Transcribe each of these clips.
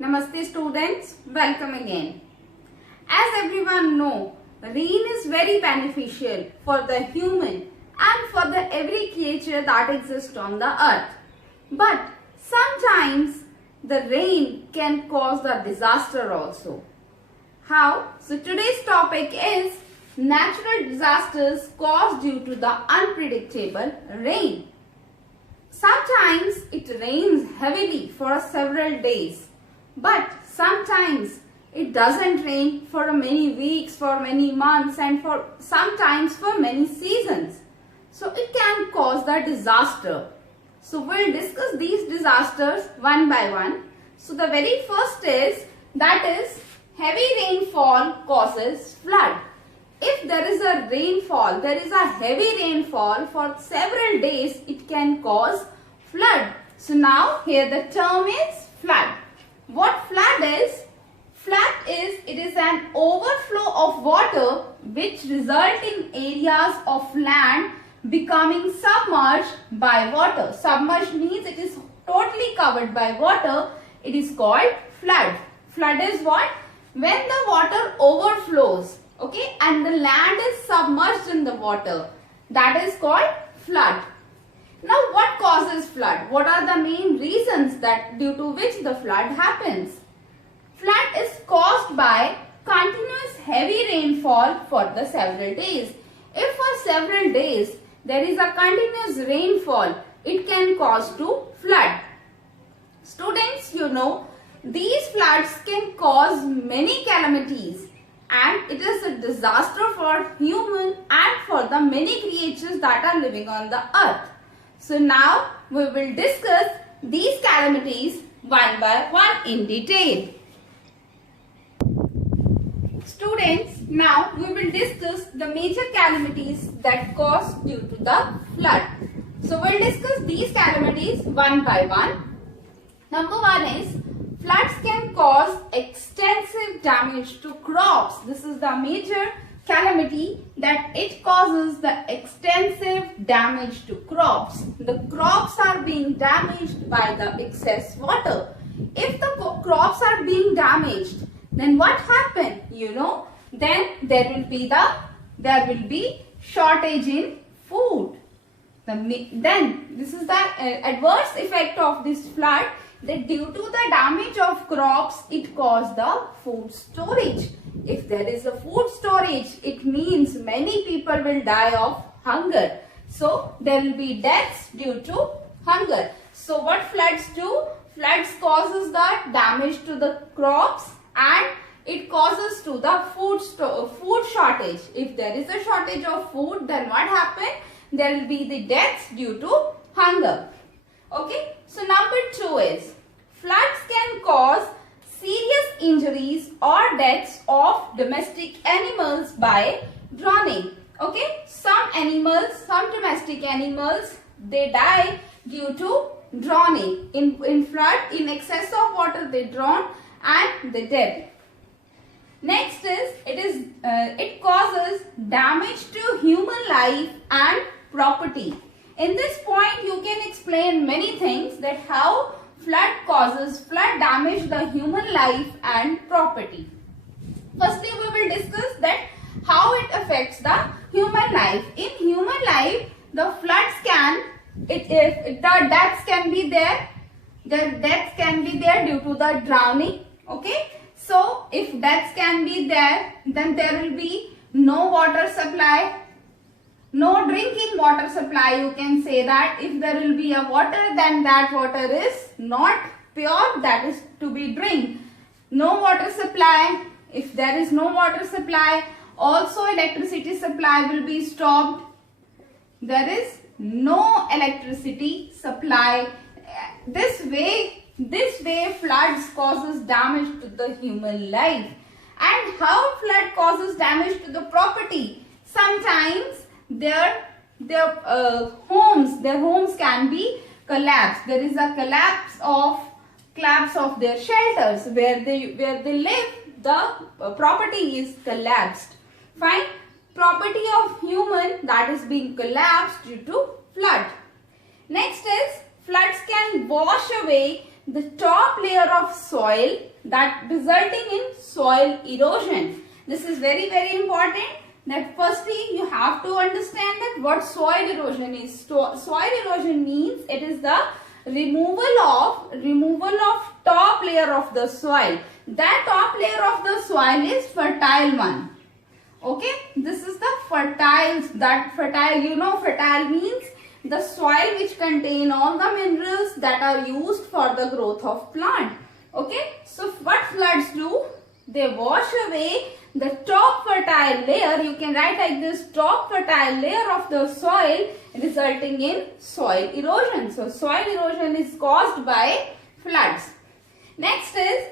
Namaste students, welcome again. As everyone know, rain is very beneficial for the human and for the every creature that exists on the earth. But sometimes the rain can cause the disaster also. How? So today's topic is natural disasters caused due to the unpredictable rain. Sometimes it rains heavily for several days, but sometimes it doesn't rain for many weeks, for many months, and for sometimes for many seasons. So it can cause the disaster. So we'll discuss these disasters one by one. So the very first is heavy rainfall causes flood. If there is a rainfall, there is a heavy rainfall for several days, it can cause flood. So now here the term is flood. What flood is? Flood is, it is an overflow of water which result in areas of land becoming submerged by water. Submerged means it is totally covered by water. It is called flood. Flood is what? When the water overflows, okay, and the land is submerged in the water. That is called flood. Now what causes flood? What are the main reasons that due to which the flood happens? Flood is caused by continuous heavy rainfall for the several days. If for several days there is a continuous rainfall, it can cause to flood. Students, you know, these floods can cause many calamities and it is a disaster for human and for the many creatures that are living on the earth. So now we will discuss these calamities one by one in detail. Students, now we will discuss the major calamities that cause due to the flood. So we will discuss these calamities one by one. Number one is floods can cause extensive damage to crops. This is the major calamity, that it causes the extensive damage to crops. The crops are being damaged by the excess water. If the crops are being damaged, then what happen? You know, then there will be shortage in food. Then this is the adverse effect of this flood, that due to the damage of crops, it caused the food storage. If there is a food storage, it means many people will die of hunger. So there will be deaths due to hunger. So what floods do? Floods causes the damage to the crops and it causes to the food shortage. If there is a shortage of food, then what happens? There will be the deaths due to hunger. Okay. So number two is floods can cause serious injuries or deaths of domestic animals by drowning. Okay. Some domestic animals, they die due to drowning. In flood, in excess of water, they drown and they dead. Next is, it causes damage to human life and property. In this point, you can explain many things, that how flood damage the human life and property. Firstly, we will discuss that how it affects the human life. In human life, the floods the deaths can be there. The deaths can be there due to the drowning. Okay. So, if deaths can be there, then there will be no water supply, no drinking water supply. You can say that if there will be a water, then that water is not pure, that is to be drink. No water supply. If there is no water supply, also electricity supply will be stopped. There is no electricity supply. This way floods causes damage to the human life. And how flood causes damage to the property? Sometimes their homes can be collapsed. There is a collapse of their shelters where they live. The property is collapsed. Fine. Property of human, that is being collapsed due to flood. Next is floods can wash away the top layer of soil, that resulting in soil erosion. This is very, very important, that firstly you have to understand that what soil erosion is. Soil erosion means it is the removal of top layer of the soil. That top layer of the soil is fertile one. Okay, this is the fertile, fertile means the soil which contain all the minerals that are used for the growth of plant. Okay, so what floods do? They wash away the top fertile layer. You can write like this: top fertile layer of the soil, resulting in soil erosion. So soil erosion is caused by floods. Next is,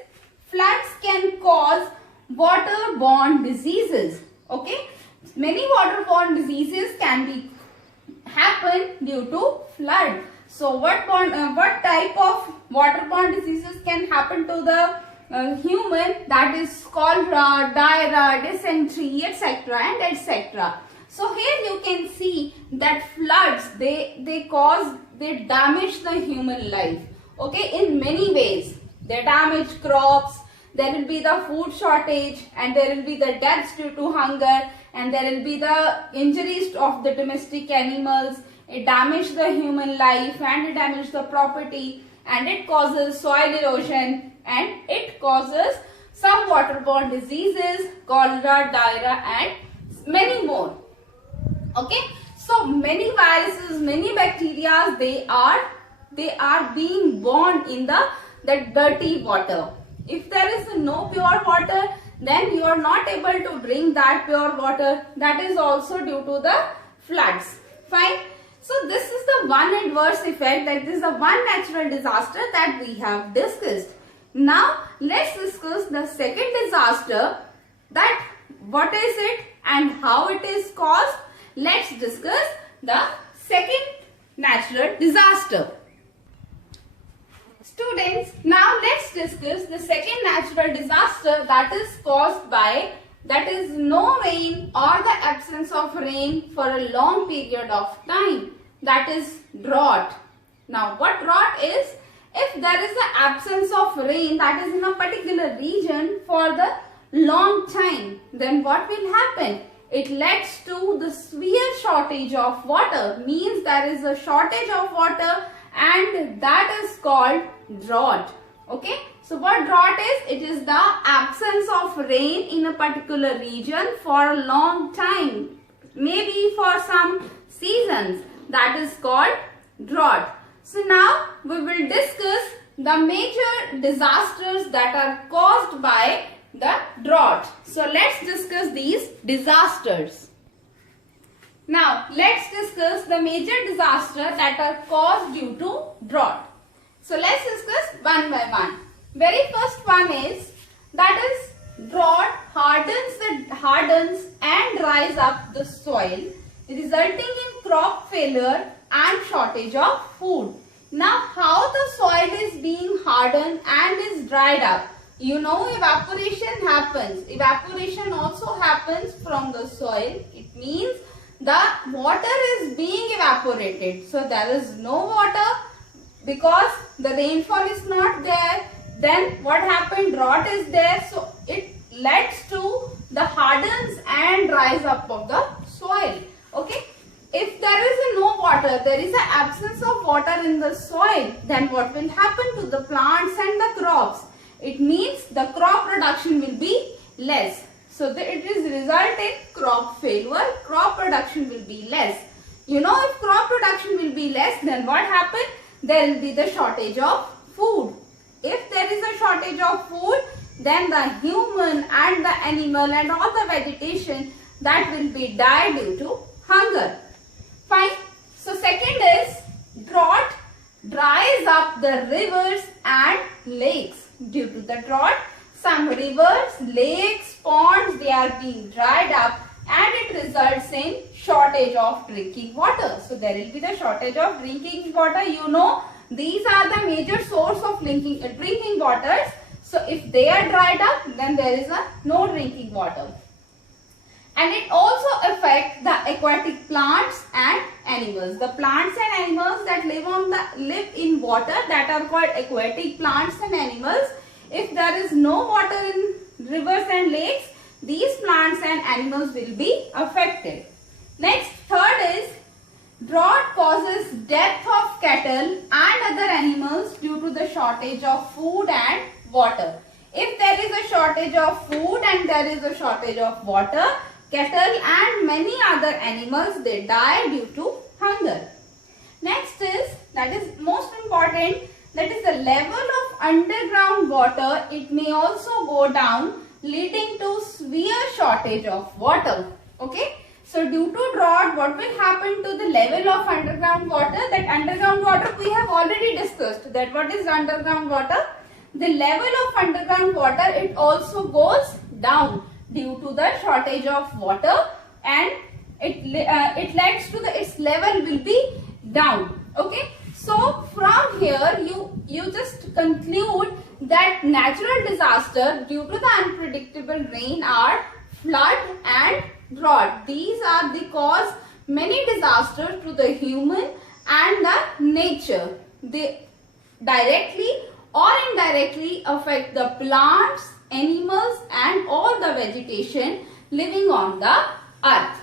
floods can cause waterborne diseases. Okay, many waterborne diseases can be happen due to flood. So what type of waterborne diseases can happen to the human? That is cholera, diarrhea, dysentery, etc. and etc. So here you can see that floods, they damage the human life. Okay, in many ways. They damage crops, there will be the food shortage, and there will be the deaths due to hunger, and there will be the injuries of the domestic animals. It damages the human life, and it damages the property, and it causes soil erosion, and it causes some waterborne diseases, cholera, diarrhea, and many more. Okay, so many viruses, many bacteria, they are being born in the dirty water. If there is no pure water, then you are not able to drink that pure water. That is also due to the floods. Fine. So this is the one adverse effect, that is the one natural disaster that we have discussed. Now let's discuss the second disaster, that what is it and how it is caused. Let's discuss the second natural disaster. Students, now let's discuss the second natural disaster that is caused by, that is no rain or the absence of rain for a long period of time. That is drought. Now what drought is? If there is an absence of rain, that is in a particular region for the long time, then what will happen? It leads to the severe shortage of water, means there is a shortage of water, and that is called drought. Okay, so what drought is? It is the absence of rain in a particular region for a long time, maybe for some seasons. That is called drought. So now we will discuss the major disasters that are caused by the drought. So let's discuss these disasters. Now let's discuss the major disasters that are caused due to drought. So let's discuss one by one. Very first one is, that is drought hardens and dries up the soil, resulting in crop failure and shortage of food. Now how the soil is being hardened and is dried up? You know, evaporation happens. Evaporation also happens from the soil. It means the water is being evaporated. So there is no water because the rainfall is not there. Then what happened? Drought is there. So it leads to the hardens and dries up of the soil. Okay. If there is no water, there is an absence of water in the soil, then what will happen to the plants and the crops? It means the crop production will be less. So it is result in crop failure, crop production will be less. You know, if crop production will be less, then what happens? There will be the shortage of food. If there is a shortage of food, then the human and the animal and all the vegetation, that will be die due to hunger. Fine. So second is, drought dries up the rivers and lakes. Due to the drought, some rivers, lakes, ponds, they are being dried up, and it results in shortage of drinking water. So there will be the shortage of drinking water. You know, these are the major source of drinking waters. So if they are dried up, then there is no drinking water. and it also affects the aquatic plants and animals. The plants and animals that live in water, that are called aquatic plants and animals. If there is no water in rivers and lakes, these plants and animals will be affected. Next, third is drought causes death of cattle and other animals due to the shortage of food and water. If there is a shortage of food and there is a shortage of water, cattle and many other animals, they die due to hunger. Next is, that is most important, that is the level of underground water. It may also go down, leading to severe shortage of water. Okay. So due to drought, what will happen to the level of underground water? That underground water we have already discussed. That what is underground water? The level of underground water, it also goes down due to the shortage of water, and it leads to its level will be down. Okay. So from here you just conclude that natural disaster due to the unpredictable rain are flood and drought. These are the cause many disasters to the human and the nature. They directly or indirectly affect the plants, animals and all the vegetation living on the earth.